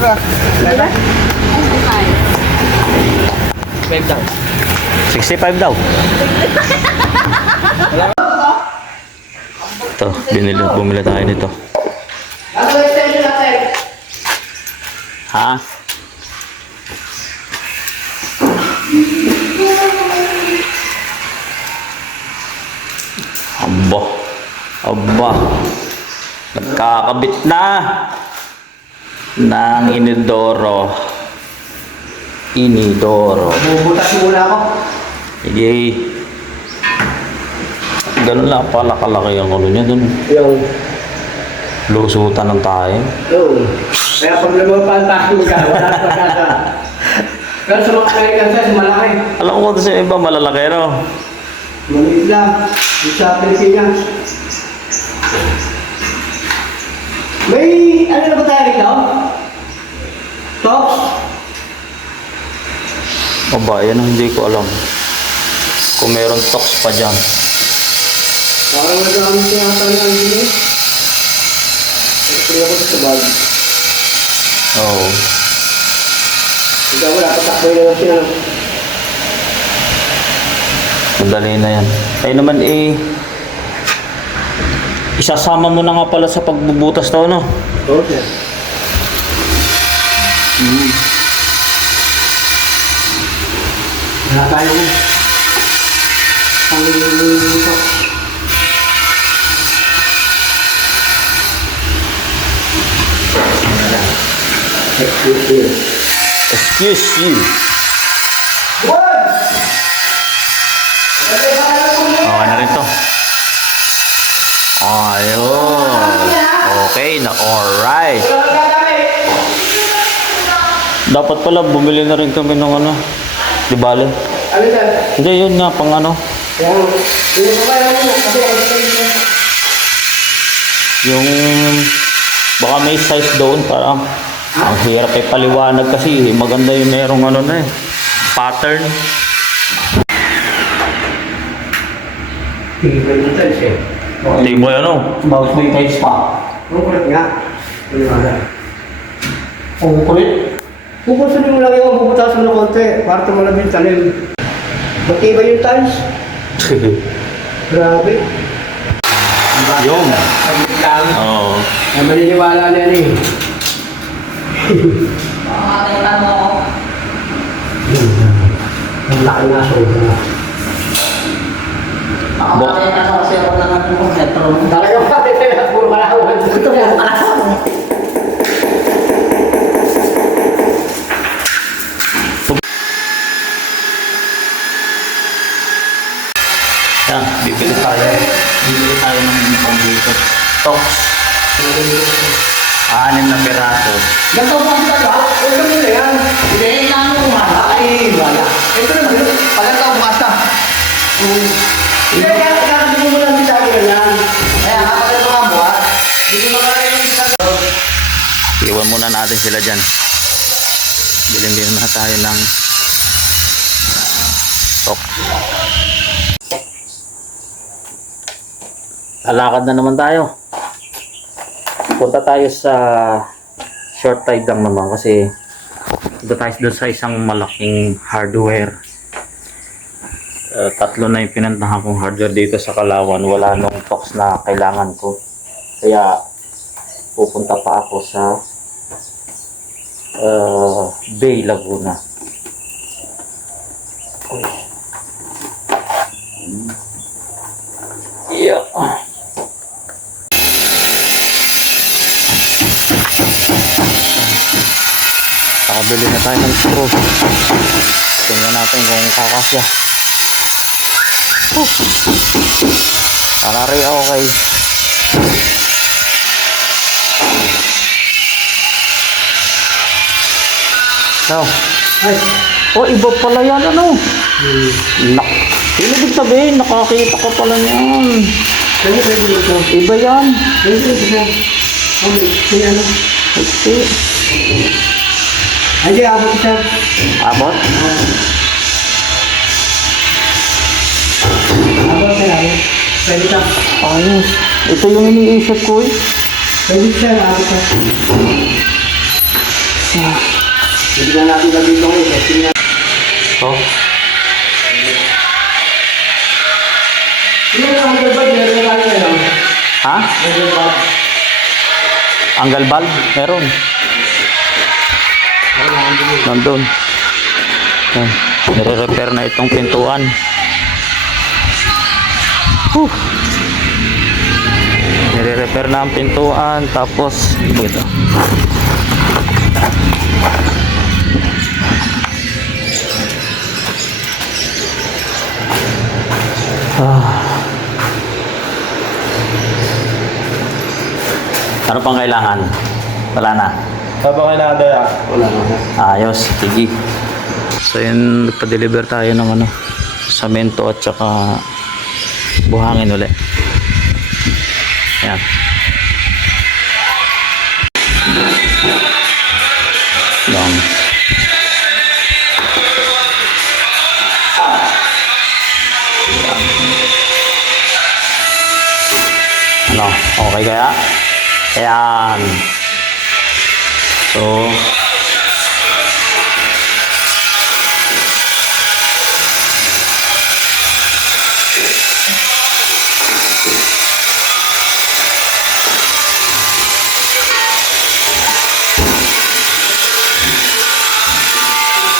ba? Diba? 5 daw. 65 daw. Ito, bumili tayo nito. Ha? Aba. Aba. Nagkakabit na ng inidoro. Bubutas muna ako. Sige. Ganun lang pala kalaki ang ulo niya dun. Yung. Lusutan ng tayo. Oo. Kaya pag lumapantahon ka, wala ka pagkaka. Pero sa mga American size, malaki. Alam ko sa iba malalaki raw. Maliit lang. Yung sa Pilipinas. May ano na ba tayo rito? Tops? Aba, yan ang hindi ko alam. Kung meron tox pa dyan. Parang nagkakaroon siya ata na ang sino. Pero ako sa bag. Oo. Ikaw wala, patakboy na lang siya. Madali na yan. Ay naman isasama mo na nga pala sa pagbubutas to, no? Oo, sir. Wala tayo mo. Ang ito. Excuse you. Okay na rin to. Ayun. Okay na. Alright. Dapat pala bumili na rin kami ng ano. Di bale? Ano yan? Hindi, yun nga. Pang ano. Yan. Yung kamay mo na. Kasi ako sa ito. Yung baka may size doon parang ang hirap ay paliwanag kasi maganda yung merong ano na pattern. Tingin mo tayo siya. Hindi mo ano? About 3 times pa. Ang kulit nga. Ang kulit? Pupusunin mo lang yung bubutas mo na konti para tumalab yung talim. Matibay yung tiles. Grabe. Yung. Lang. Oo. Ay, maniniwala na yan eh. Ang laki na sobra. Talaga ba? Puro kalawan. Ito puro kalawan. Yan, bibili tayo. Bibili tayo ng pang-dito. Tox. 6 na piraso. Ganito ba ang taga? Huwag mo na yan. Hindi, naano ko nga. Ay, wala. Ito naman yun. Pagkata ko basta. Hindi, kaya mo lang sa akin na yan. Kaya kapag ito nga buhat, hindi mo makakain yung isa. Iwan muna natin sila dyan. Bilhin din na tayo ng tox. Lalakad na naman tayo. Punta tayo sa short ride lang naman kasi punta tayo doon sa isang malaking hardware. 3 na yung pinuntahan kong hardware dito sa Kalawan. Wala nung tox na kailangan ko. Kaya pupunta pa ako sa Bay Laguna. Yeah. Nakabili na tayo ng screw. Tingnan natin kung kakasya. Para rin okay. So, Ay, oh, iba pala yan ano? Ibig sabihin, nakakita ka pala niyan. kanya pwede dito. Iba yan. Pwede dito. May ano? Ito. Ay, di, abot siya. Abot? Abot siya, abot. Pwede siya. Ayos. Ito yung iniisip ko eh. Pwede siya, abot siya. Bibigyan natin na dito ngayon. Testing na. Oh, Yung angle bulb, meron na tayo ngayon. ha? Angle bulb. Angle bulb? Meron. Nandun. Yan. Nire-repair na itong pintuan. Nire-repair na ang pintuan. Tapos, ito. Ano pang kailangan? Wala na. Ano ba kailangan dala? Wala na. Ayos, sige. So yun, nagpa-deliver tayo ng ano, samento at saka buhangin ulit. Yan. Yan. Ano, okay kaya? Ayan. So,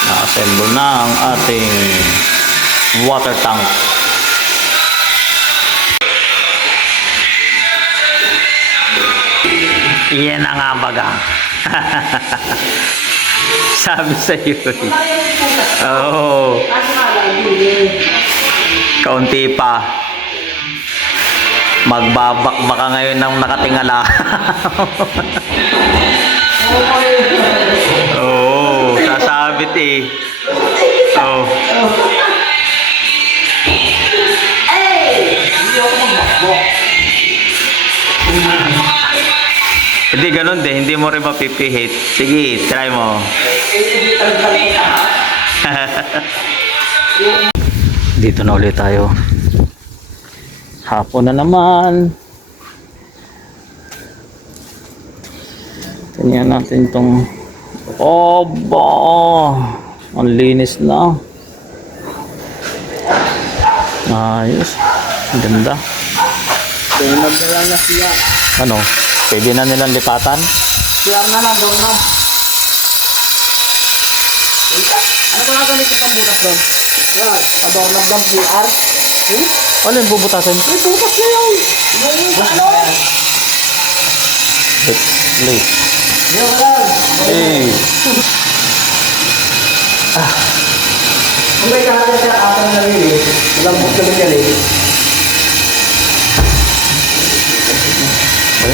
na-assemble na ang ating water tank. Iyan ang ambaga. Sabi sa iyo. Oo. Kaunti pa. Magbabakbaka ngayon ng nakatingala. Oo, sasabit eh. Oo. Hindi ganun din, hindi mo rin mapipihit. Sige, try mo. Dito na ulit tayo. Hapon na naman. Tingnan natin itong oba, ang linis na. Ayos, ang ganda. Donab na lang na siya. Ano, pwede na nilang lipatan? CR na lang, donab. Ano ba natin ito pang butas doon? Yan, ang donab ng CR. Ano yung bubutasin? May butas na yun. Ano? Wait. Yan lang. Eh, Kung may kahapon siya, ako na rin eh. Walang bukto mo yan eh.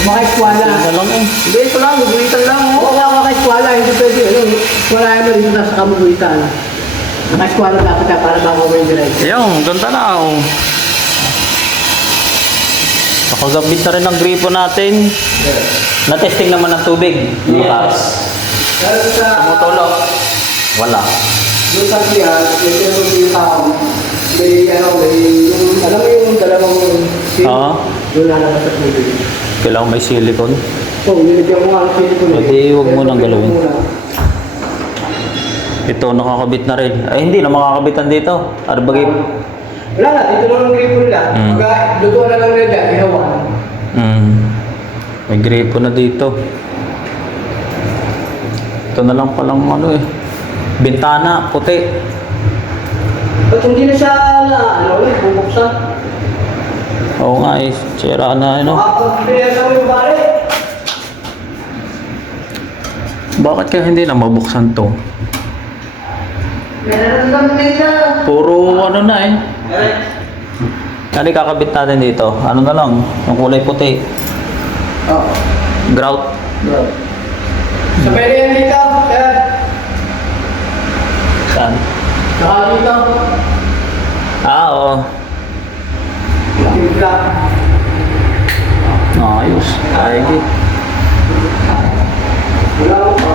Mga eskwala. na lang eh. Hindi, ito lang, gugulitan lang. Oo, mga eskwala, hindi pwede. Eskwala mo rin nasa kamugulitan. Mga eskwala dapat ka para bago mo yung direct. Ayun, ganda na oh. Nakagabit na rin ang gripo natin. Na-testing naman ng tubig. Bukas. Pero sa... Tumutulog. Wala. Doon sa siya, may tinutulog yung tao. May ano, may... Alam mo yung dalawang... Oo. Doon lalabas sa tubig. Kailangan may silicone. So, nilagyan mo nga ang silicone. Pwede, huwag mo nang galawin. Ito, nakakabit na rin. Ay, hindi na makakabitan dito. Arbagay. Wala na, dito lang ang gripo nila. Pagka, lutuan na lang nila dyan, ginawa. May gripo na dito. Ito na lang palang ano eh. Bintana, puti. Ba't hindi na siya na, ano, bubuksan? Oo nga eh. Sira na ano. Pinesa mo yung bari. Bakit kaya hindi na mabuksan to? Meron lang nila. Puro ano na eh. Ano kakabit natin dito? Ano na lang? Yung kulay puti. Oo. Grout. Sa pwede yan dito, sir. Saan? Saka dito. Ah, oo. Yung black. Ayos. Ayos. Wala ko pa.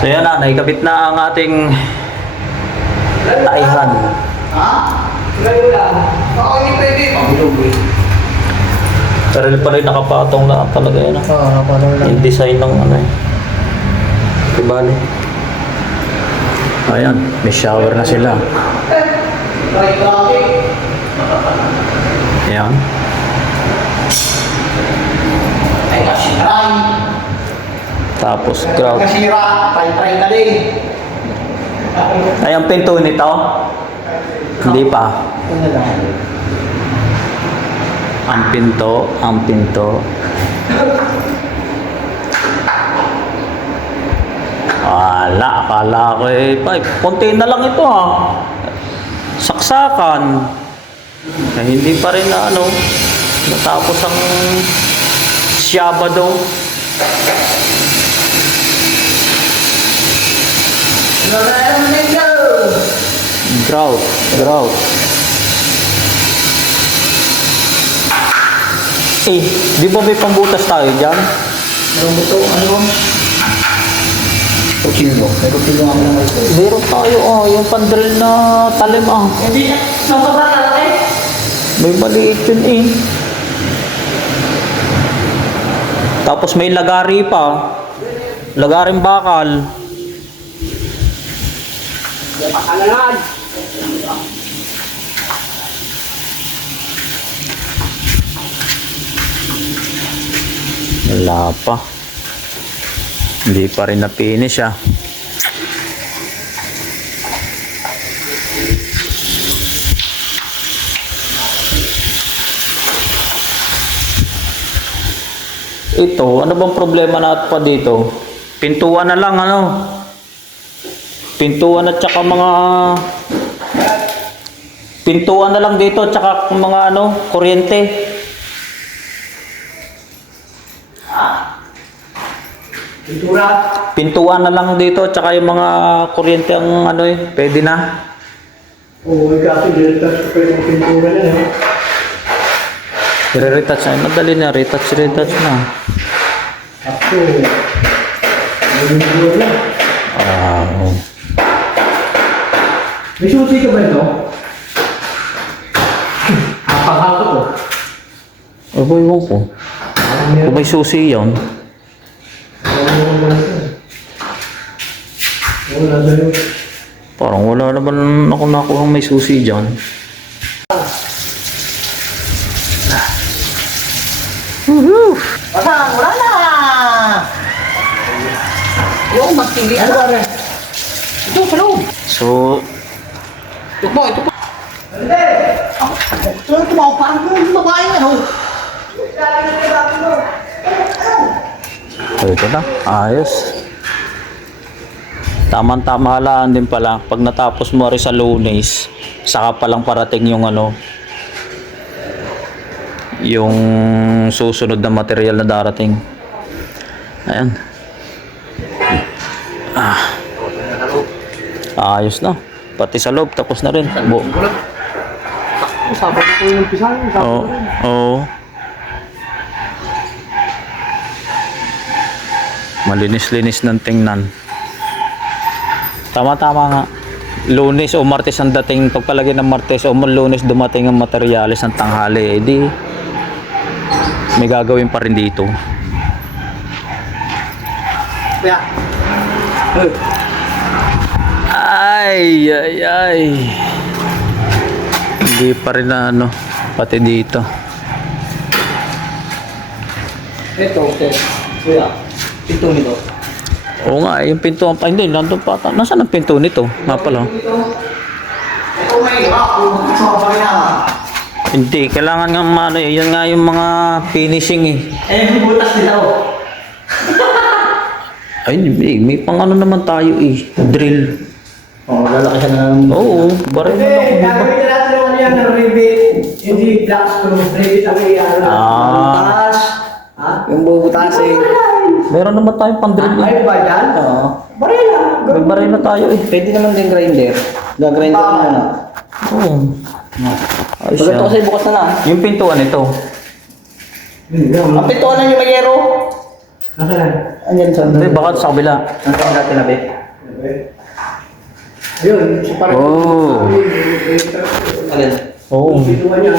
So yan na, naikabit na ang ating taihan. Ha? Wala. Oo, hindi pwede. Pero pa rin nakapatong na talaga yun. Oo, napanood lang. Yung design ng ano eh. Kibali. Ayan, may shower na sila. Ayan. Ay, kasiray. Tapos grout. Kasira, try ka din. Ay, ang pinto nito? Hindi pa. Ano lang? Ang pinto. Akala ko eh, konti na lang ito saksakan. Eh, hindi pa rin na ano, natapos ang Sabado. Grout. Eh, di ba may pambutas tayo dyan? Anong buto? Ano ba? Kuchilyo. May kuchilyo nga naman ito. Meron tayo, yung pandrill na talim Hindi na. Sobrang lalaki. May maliit yun eh. Tapos may lagari pa. Lagaring bakal. Pakalangan. Wala pa. Hindi pa rin na-finish Ito, ano bang problema natin pa dito? Pintuan na lang Pintuan at saka mga pintuan na lang dito at saka mga kuryente. Pintura. Pintuan na lang dito at saka yung mga kuryente ang pwede na. Oo, kasi retouch ko yung pintura na yun. I-retouch na. Madali na. Retouch na. Ako, may pintura na. Oo. May susi ka ba ito? Apang-ako to. Aba, iwan ko. Kung may susi yun. Wala na yun. Parang wala naman ako nakuha may susi dyan. Woohoo! Wala na! Yung magtili. Ano ba rin? Ito, sa loob. So, Ito po. Hindi! Ito mo, parang yung babae ito na. Ayos. Tama-tama lang din pala. Pag natapos mo rin sa Lunes, saka palang parating yung yung susunod na material na darating. Ayan. Ayos na. Pati sa loob, tapos na rin. Sabi ko yung pisan. Oo. Malinis-linis ng tingnan. Tama-tama nga. Lunes o Martes ang dating. Pagpalagay ng Martes o Lunes dumating ang materyales ng tanghali. Eh di, may gagawin pa rin dito. Kaya. Ay. Hindi pa rin na pati dito. Ito. Kuya. Ito nito. Oo nga, yung pintuan pa. Hindi, nandun pa. Nasaan ang pinto nito? Nga pala. Ito may rock. Sa babae na. Hindi, kailangan nga yan nga yung mga finishing eh. May butas nila Ay, may pang naman tayo eh. Drill. lalaki siya ng... Oo, baril na lang. Gagawin na natin yung yan ng rivet. Hindi black screw. Rivet ang iyan. Butas. Yung bubutas eh. Meron naman tayong pang drill eh. Ay ba dyan? Oo. Baril lang. May baril na tayo eh. Pwede naman din grinder. Gagrinder ko muna. Oo. Ay Pag ito kasi siya. bukas na lang. Yung pintuan ito. Ang pintuan na yung mayero. Nasaan? Andyan sa... Hindi, baka sa kabila. Nasaan natin na bet? Ayun. So parang... Oo. Alin? Oo. Pintuan niya.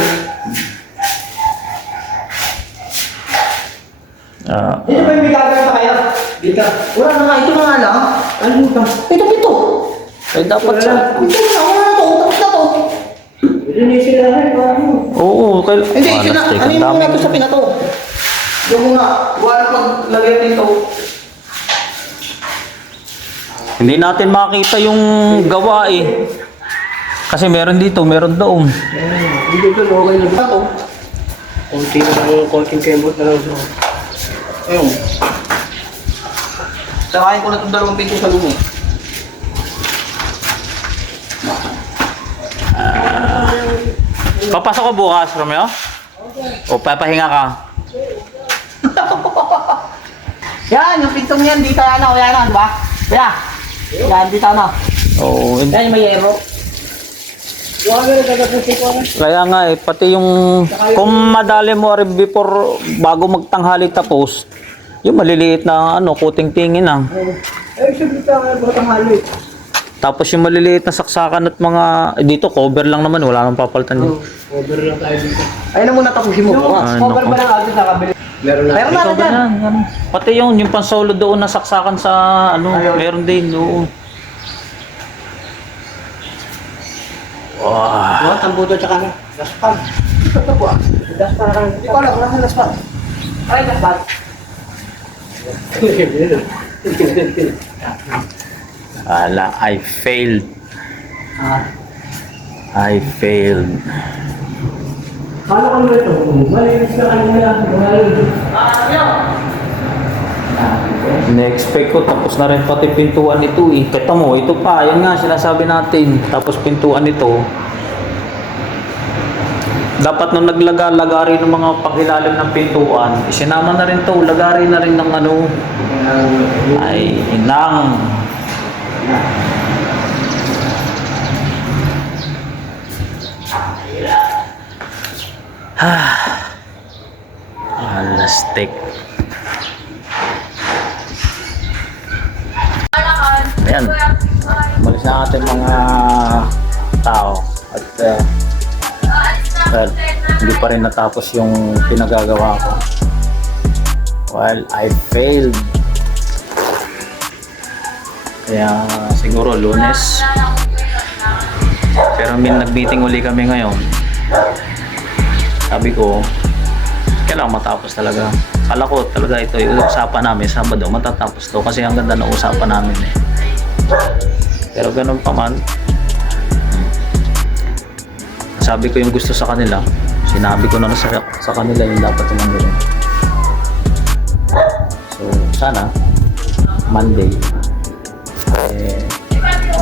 Ito ba yung may gagawin pa kaya? Dito. Wala na nga, ito na nga lang. Ano ba? Ito, ito. Eh, dapat sa... Ito na, wala na to. Tapos na to. Hindi sila na Oo, Hindi, ito na. Ano yung muna to sa pinato? Yung muna, wala paglagay dito. Hindi natin makita yung gawa eh. Kasi meron dito, meron doon. Hindi ko okay lang. Ito. Konti na lang, konting kemot na lang. Ayun. Sakayin ko na itong dalawang pinto sa lumi. Papasok ko bukas, Romeo? O papahinga ka? Yan, yung pintong yan, dito ano, yan di ba? Kaya, yan, dito ano. Oo. Yan yung may yero. Kaya nga eh, pati yung... Kung madali mo rin before, bago magtanghali tapos, yung maliliit na ano, kuting tingin lang. Eh, sabi ka, batang hali. Tapos yung maliliit na saksakan at mga... dito, cover lang naman, wala nang papalitan yun. Cover lang tayo dito. Ayun na muna tapusin mo. Ay, Cover naku. ba lang agad nakabili? Meron na. Meron na Ikaw ba dyan. yan? Pati yung pansolo doon na saksakan sa ano, Ayun. meron din, oo. Wow. Oh, tambuto tsaka na. Daspan. Ito po ah. Daspan ka. Hindi ko alam, wala kang daspan. Ay, daspan. Ala, I failed. Ah. I failed. Kala ko nito. Malinis ka kanina. Na-expect ko, tapos na rin pati pintuan nito eh. Kita mo, ito pa, yan nga sinasabi natin. Tapos pintuan nito. Dapat nung naglaga-lagari ng mga paghilalim ng pintuan, isinama na rin to, lagari na rin ng ano. Ay, inang. Alastik. Ayan. Malis na ating mga tao. At well, hindi pa rin natapos yung pinagagawa ko. Well, I failed. Kaya siguro Lunes. Pero nag-meeting uli kami ngayon. Sabi ko, kailangan matapos talaga. Kala ko talaga ito yung usapan namin Sabado, matatapos to kasi ang ganda ng usapan namin eh. Pero ganun pa man, sabi ko yung gusto sa kanila, sinabi ko na sa kanila yung dapat yung gawin. So sana Monday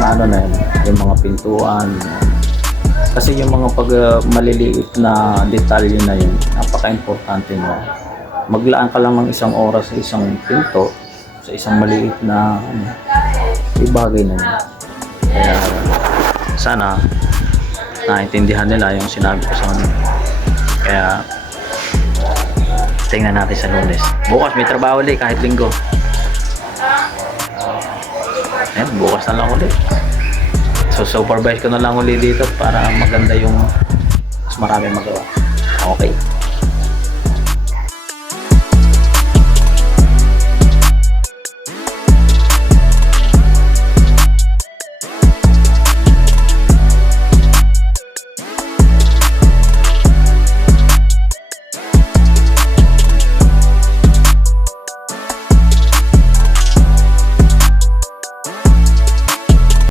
maano na yun, yung mga pintuan, kasi yung mga maliliit na detalye na yun, napaka-importante mo. Maglaan ka lang ng isang oras sa isang pinto, sa isang maliit na ibagay na yun. Kaya sana naintindihan nila yung sinabi ko sa kanila. Kaya tingnan natin sa Lunes. Bukas may trabaho ulit kahit linggo. Bukas na lang ulit. So supervise ko na lang ulit dito para maganda yung mas marami magawa. Okay.